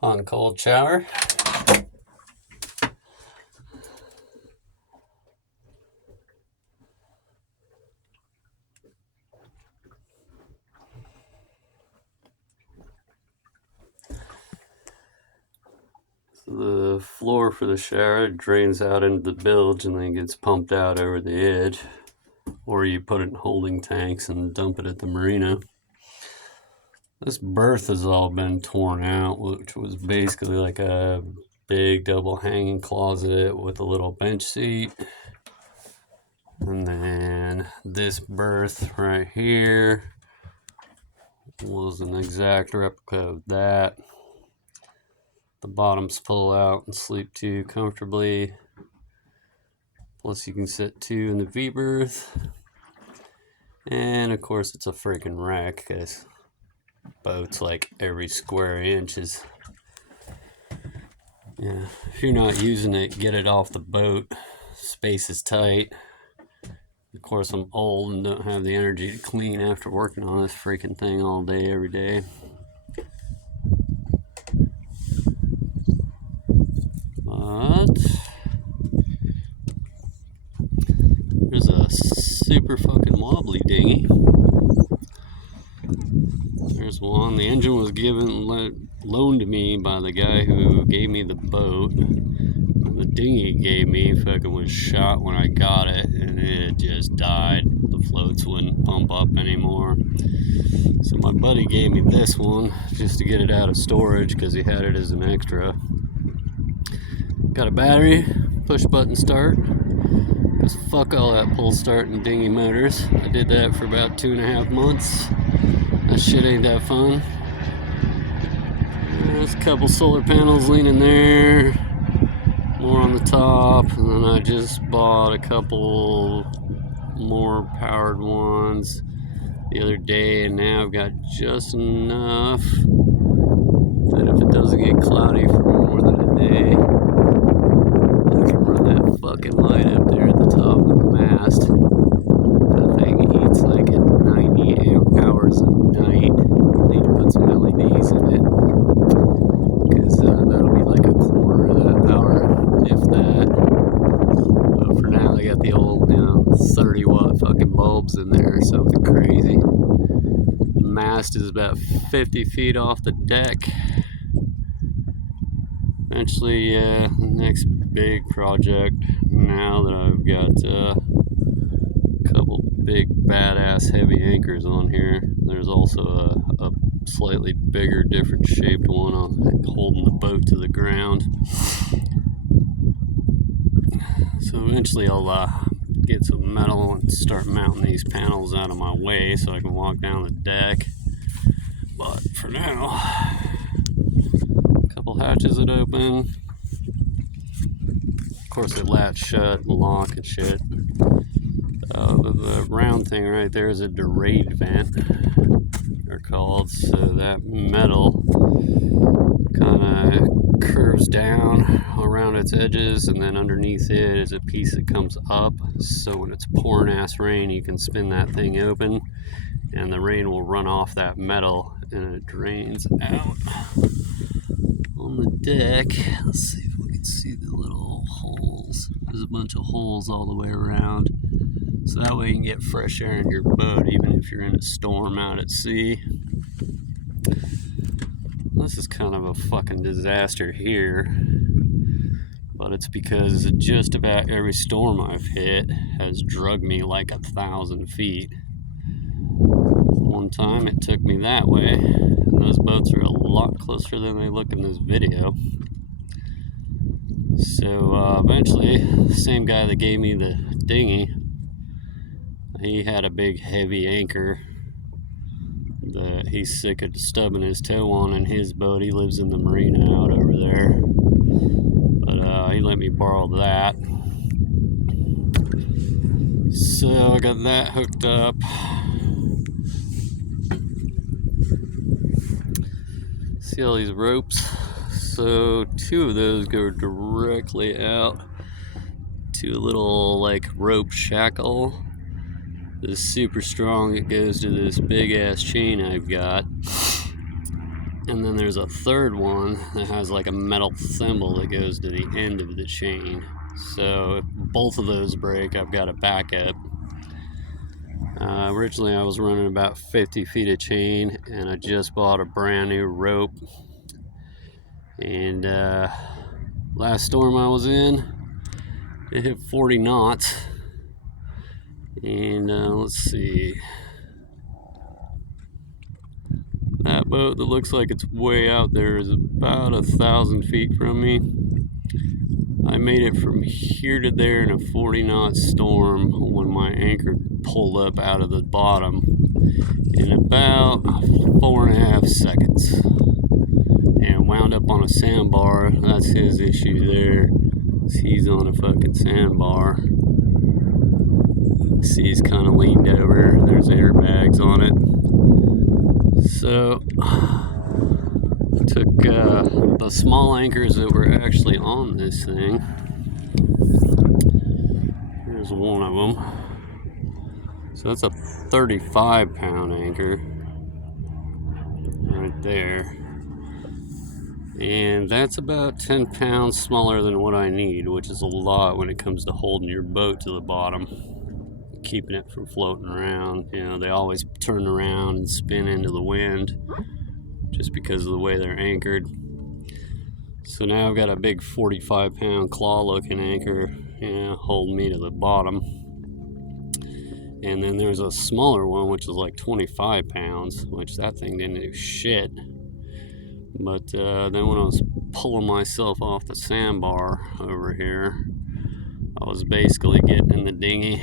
On cold shower. The floor for the shower drains out into the bilge and then gets pumped out over the edge, or you put it in holding tanks and dump it at the marina. This berth has all been torn out, which was basically like a big double hanging closet with a little bench seat. And then this berth right here was an exact replica of that. The bottoms pull out and sleep two comfortably. Plus you can sit two in the V berth. And of course it's a freaking wreck because boat's like every square inch is, yeah, if you're not using it, get it off the boat. Space is tight. Of course I'm old and don't have the energy to clean after working on this freaking thing all day every day. But there's a super fucking wobbly dinghy. There's one. The engine was loaned to me by the guy who gave me the boat. The dinghy he gave me fucking was shot when I got it, and it just died. The floats wouldn't pump up anymore. So my buddy gave me this one just to get it out of storage because he had it as an extra. Got a battery, push button start. Because fuck all that pull start and dinghy motors. I did that for about 2.5 months. That shit ain't that fun. There's a couple solar panels leaning there, more on the top, and then I just bought a couple more powered ones the other day, and now I've got just enough that if it doesn't get cloudy for more than a day, I can run that fucking light up there at the top of the mast. That thing eats like 90 amp hours a night. I need to put some LEDs in it, because that'll be like a quarter of that power, if that. But for now, they got the old, 30 watt fucking bulbs in there or something crazy. The mast is about 50 feet off the deck. Eventually, next big project, now that I've got a couple big badass heavy anchors on here, there's also a slightly bigger, different shaped one on holding the boat to the ground. So eventually I'll get some metal and start mounting these panels out of my way so I can walk down the deck. But for now, a couple hatches that open. Of course it latch shut and lock and shit. The round thing right there is a derade vent, they're called. So that metal kind of curves down around around its edges, and then underneath it is a piece that comes up, so when it's pouring ass rain you can spin that thing open and the rain will run off that metal and it drains out on the deck. Let's see if we can see the little holes. There's a bunch of holes all the way around, so that way you can get fresh air in your boat even if you're in a storm out at sea. This is kind of a fucking disaster here, but it's because just about every storm I've hit has drugged me like 1,000 feet. One time it took me that way, and those boats are a lot closer than they look in this video. So eventually, the same guy that gave me the dinghy, he had a big heavy anchor that he's sick of stubbing his toe on in his boat. He lives in the marina out over there, but he let me borrow that. So I got that hooked up. See all these ropes? So 2 of those go directly out to a little like rope shackle. This is super strong. It goes to this big ass chain I've got, and then there's a third one that has like a metal thimble that goes to the end of the chain. So if both of those break, I've got a backup. Originally I was running about 50 feet of chain, and I just bought a brand new rope, and last storm I was in, it hit 40 knots. And let's see, that boat that looks like it's way out there is about 1,000 feet from me. I made it from here to there in a 40-knot storm when my anchor pulled up out of the bottom in about 4.5 seconds, and wound up on a sandbar. That's his issue there. He's on a fucking sandbar. See, he's kind of leaned over. There's airbags on it. So I took the small anchors that were actually on this thing. Here's one of them. So that's a 35-pound anchor right there. And that's about 10 pounds smaller than what I need, which is a lot when it comes to holding your boat to the bottom, keeping it from floating around. You know, they always turn around and spin into the wind just because of the way they're anchored. So now I've got a big 45-pound claw-looking anchor, you know, holding me to the bottom. And then there's a smaller one, which is like 25 pounds, which that thing didn't do shit. But then when I was pulling myself off the sandbar over here, I was basically getting in the dinghy,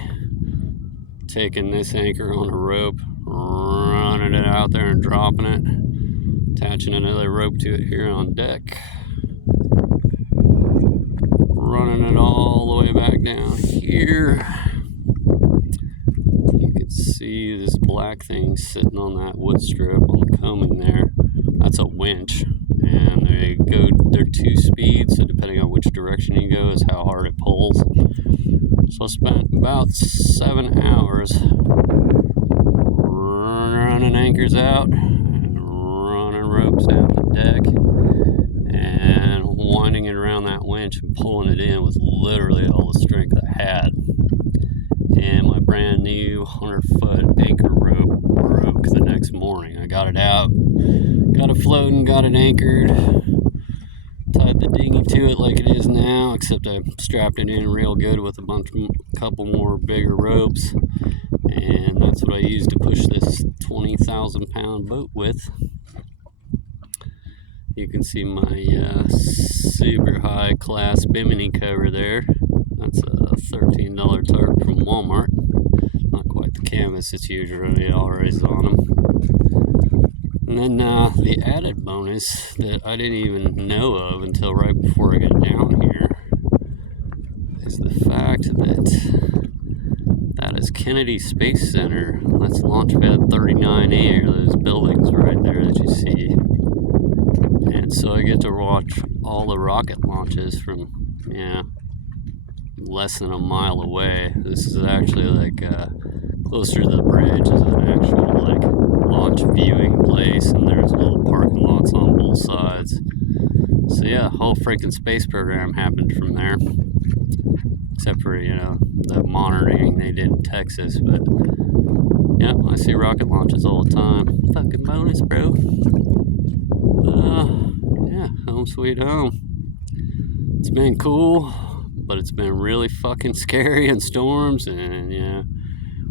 taking this anchor on a rope, running it out there and dropping it, attaching another rope to it here on deck, running it all the way back down here. You can see this black thing sitting on that wood strip on the coaming there. That's a winch, and they're 2 speeds, so depending on which direction you go is how hard it pulls. So I spent about 7 hours running anchors out and running ropes down the deck and winding it around that winch and pulling it in with literally all the strength I had. And my brand new 100-foot anchor rope broke the next morning. I got it out, got it floating, got it anchored, tied the dinghy to it like it is now, except I strapped it in real good with a couple more bigger ropes, and that's what I used to push this 20,000-pound boat with. You can see my super high class bimini cover there. That's a $13 tarp from Walmart. Not quite the canvas it's usually always on them. And then the added bonus that I didn't even know of until right before I got down here is the fact that is Kennedy Space Center. That's Launchpad 39A, or those buildings right there that you see. And so I get to watch all the rocket launches from yeah, less than a mile away. This is actually like closer to the bridge is an actual like launch viewing place, and there's little parking lots on both sides. So yeah, whole freaking space program happened from there, except for, you know, the monitoring they did in Texas. But yeah, I see rocket launches all the time. Fucking bonus, bro. Yeah, home sweet home. It's been cool, but it's been really fucking scary in storms, and yeah,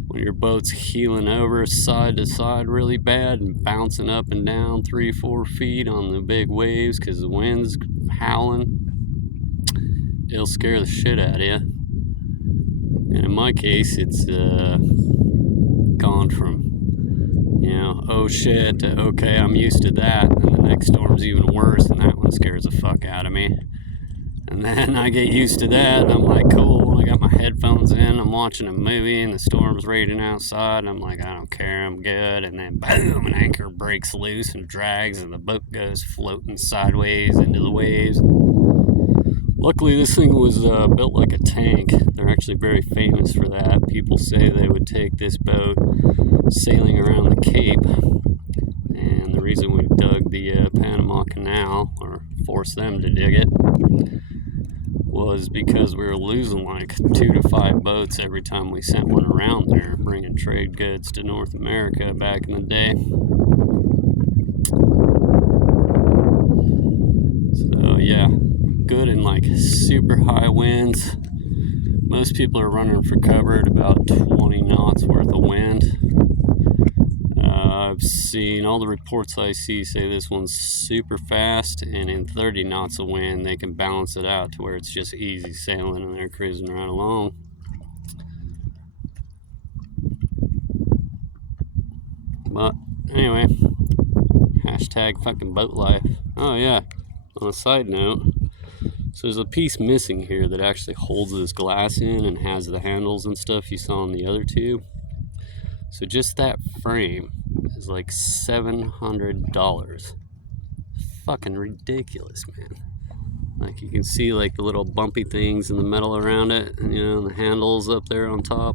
when your boat's heeling over side to side really bad and bouncing up and down 3-4 feet on the big waves because the wind's howling, it'll scare the shit out of you. And in my case, it's gone from, you know, oh shit to okay, I'm used to that, and the next storm's even worse, and that one scares the fuck out of me. And then I get used to that, and I'm like, cool, I got my headphones in, I'm watching a movie, and the storm's raging outside, and I'm like, I don't care, I'm good. And then boom, an anchor breaks loose and drags, and the boat goes floating sideways into the waves. Luckily, this thing was built like a tank. They're actually very famous for that. People say they would take this boat sailing around the Cape, and the reason we dug the Panama Canal, or forced them to dig it, was because we were losing like 2 to 5 boats every time we sent one around there, bringing trade goods to North America back in the day. So yeah, good in like super high winds. Most people are running for cover at about 20 knots worth of wind. I've seen all the reports I see say this one's super fast, and in 30 knots of wind they can balance it out to where it's just easy sailing and they're cruising right along. But anyway, hashtag fucking boat life. Oh yeah, on a side note, so there's a piece missing here that actually holds this glass in and has the handles and stuff you saw on the other two. So just that frame is like $700. Fucking ridiculous, man. Like you can see like the little bumpy things in the metal around it, and, you know, the handles up there on top.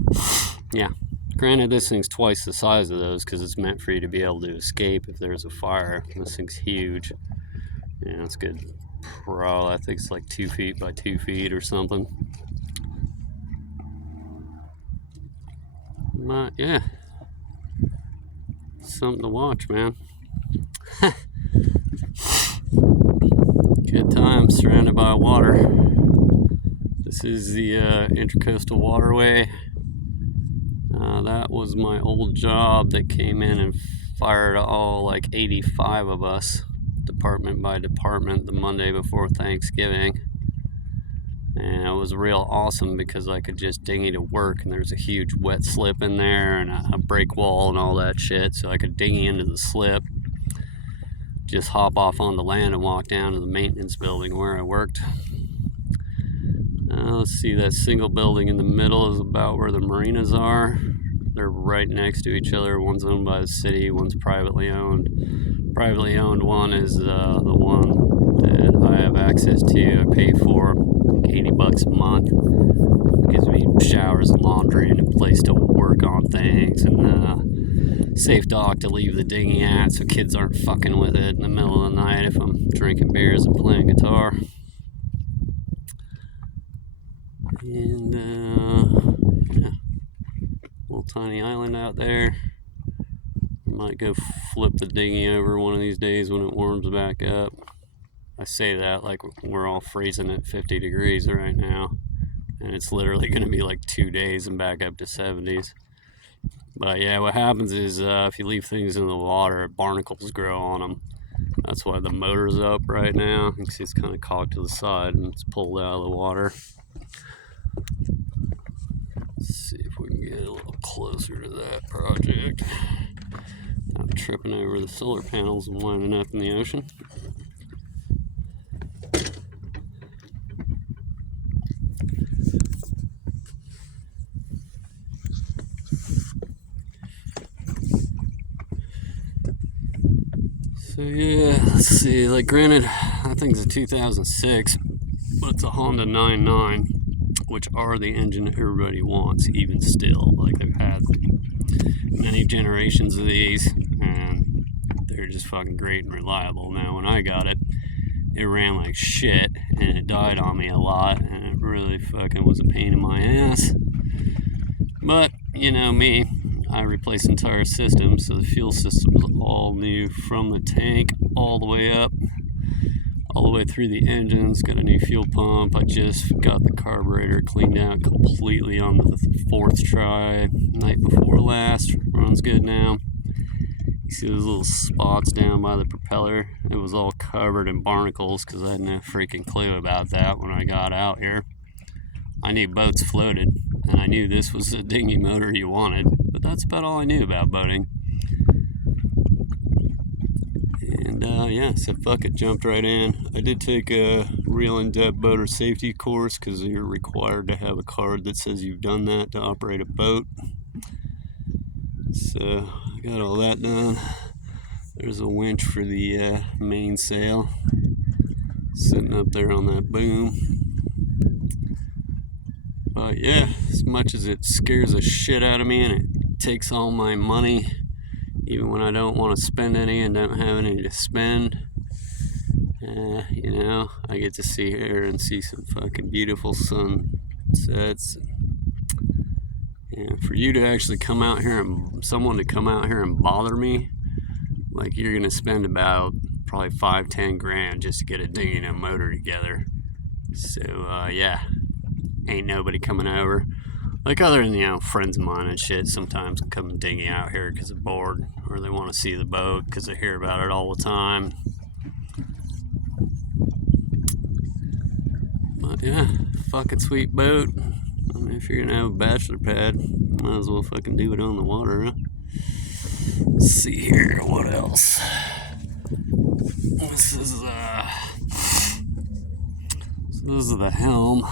Yeah, granted this thing's twice the size of those because it's meant for you to be able to escape if there's a fire. This thing's huge. Yeah, it's good. I think it's like 2 feet by 2 feet or something. But yeah, something to watch, man. Good times surrounded by water. This is the Intracoastal Waterway. That was my old job that came in and fired all like 85 of us, department by department, the Monday before Thanksgiving. And it was real awesome because I could just dinghy to work, and there's a huge wet slip in there and a break wall and all that shit, so I could dinghy into the slip, just hop off onto land and walk down to the maintenance building where I worked. Let's see, that single building in the middle is about where the marinas are. They're right next to each other. One's owned by the city, one's privately owned. Privately owned one is the one that I have access to. I pay for like $80 a month. It gives me showers and laundry and a place to work on things, and safe dock to leave the dinghy at so kids aren't fucking with it in the middle of the night if I'm drinking beers and playing guitar. And yeah, little tiny island out there. I might go flip the dinghy over one of these days when it warms back up. I say that like we're all freezing at 50 degrees right now, and it's literally going to be like 2 days and back up to 70s. But yeah, what happens is if you leave things in the water, barnacles grow on them. That's why the motor's up right now. You can see it's kind of cocked to the side and it's pulled out of the water. Let's see if we can get a little closer to that project. Not tripping over the solar panels and winding up in the ocean. So yeah, let's see, like granted, that thing's a 2006, but but it's a Honda 9.9, which are the engine everybody wants, even still. Like, I've had many generations of these, and they're just fucking great and reliable. Now, when I got it, it ran like shit, and it died on me a lot, and it really fucking was a pain in my ass. But, you know me, I replaced the entire system, so the fuel system is all new from the tank all the way up, all the way through the engines. Got a new fuel pump. I just got the carburetor cleaned out completely on the 4th try, night before last. Runs good now. You see those little spots down by the propeller? It was all covered in barnacles because I had no freaking clue about that when I got out here. I knew boats floated, and I knew this was the dinghy motor you wanted, but that's about all I knew about boating. And yeah, so fuck it, jumped right in. I did take a real in-depth boater safety course because you're required to have a card that says you've done that to operate a boat. So I got all that done. There's a winch for the mainsail sitting up there on that boom. Yeah, as much as it scares the shit out of me and it takes all my money, even when I don't want to spend any and don't have any to spend, you know, I get to see here and see some fucking beautiful sunsets. And for you to actually come out here and someone to come out here and bother me, like, you're gonna spend about probably 5-10 grand just to get a dinghy and a motor together. So yeah, ain't nobody coming over. Like, other than, you know, friends of mine and shit sometimes come and dinghy out here because they're bored or they want to see the boat because they hear about it all the time. But yeah, fucking sweet boat. I mean, if you're gonna have a bachelor pad, might as well fucking do it on the water, huh? Let's see here, what else? This is the helm.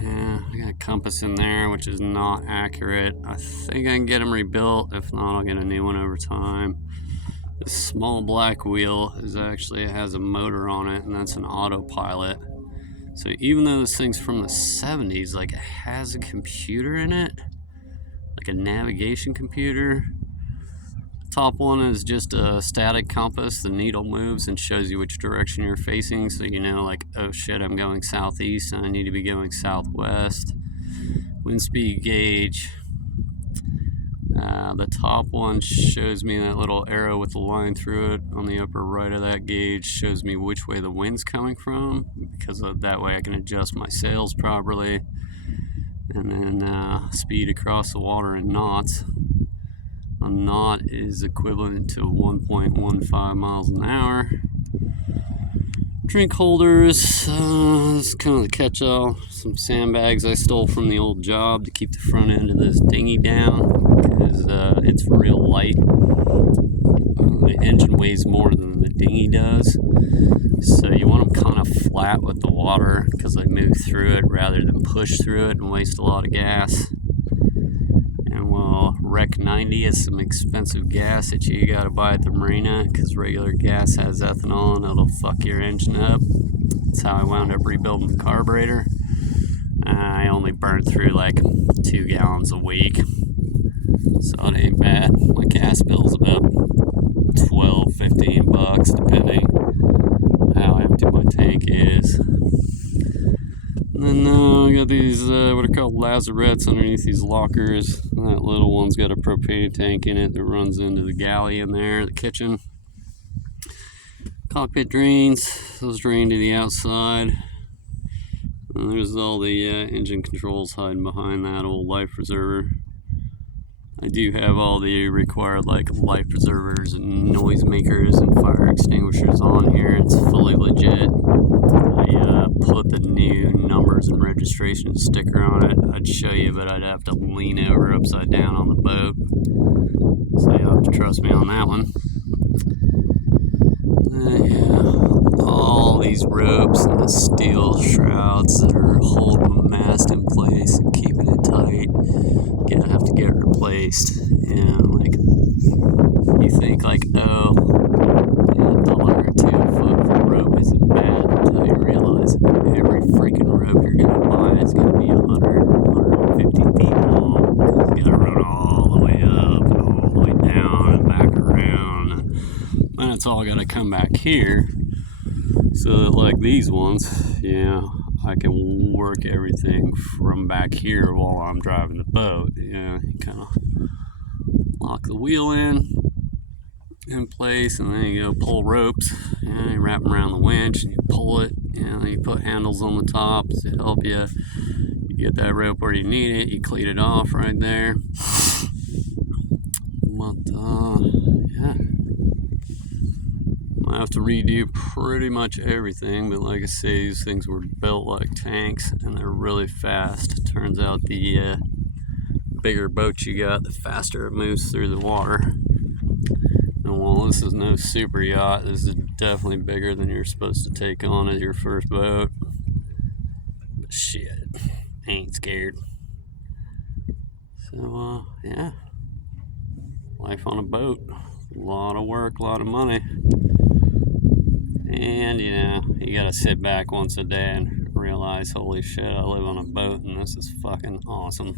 Yeah, I got a compass in there, which is not accurate. I think I can get them rebuilt. If not, I'll get a new one over time. This small black wheel is actually, it has a motor on it, and that's an autopilot. So even though this thing's from the 70s, like, it has a computer in it, like a navigation computer. Top one is just a static compass. The needle moves and shows you which direction you're facing, so you know, like, oh shit, I'm going southeast and I need to be going southwest. Wind speed gauge. The top one shows me that little arrow with the line through it on the upper right of that gauge, shows me which way the wind's coming from, because that way I can adjust my sails properly. And then speed across the water in knots. A knot is equivalent to 1.15 miles an hour. Drink holders, this is kind of the catch-all. Some sandbags I stole from the old job to keep the front end of this dinghy down, because it's real light. The engine weighs more than the dinghy does, so you want them kind of flat with the water because they move through it rather than push through it and waste a lot of gas. And well, Rec 90 is some expensive gas that you gotta buy at the marina, because regular gas has ethanol and it'll fuck your engine up. That's how I wound up rebuilding the carburetor. I only burned through like 2 gallons a week, so it ain't bad. My gas bill's about $12-15 depending how empty my tank is. And then I got these what are called lazarettes underneath these lockers. That little one's got a propane tank in it that runs into the galley in there, the kitchen. Cockpit drains, those drain to the outside. And there's all the engine controls hiding behind that old life preserver. I do have all the required, like, life preservers and noisemakers and fire extinguishers on here. It's fully legit. I put the new numbers and registration sticker on it. I'd show you, but I'd have to lean over upside down on the boat. So you'll have to trust me on that one. Yeah, all these ropes and the steel shrouds that are holding the mast in place and keeping it tight, gonna have to get replaced. And like, you think like, oh, $1 or $2 a foot for rope isn't bad until you realize every freaking rope it's all got to come back here. So that, like these ones, yeah, I can work everything from back here while I'm driving the boat. Yeah, you kind of lock the wheel in place, and then you go pull ropes. You wrap them around the winch, and you pull it. You put handles on the top to help you. You get that rope where you need it. You cleat it off right there. But yeah, I have to redo pretty much everything. But like I say, these things were built like tanks, and they're really fast. It turns out the bigger boat you got, the faster it moves through the water. And while this is no super yacht, this is definitely bigger than you're supposed to take on as your first boat. But shit, I ain't scared. So yeah, life on a boat, a lot of work, a lot of money. And you gotta sit back once a day and realize, holy shit, I live on a boat and this is fucking awesome.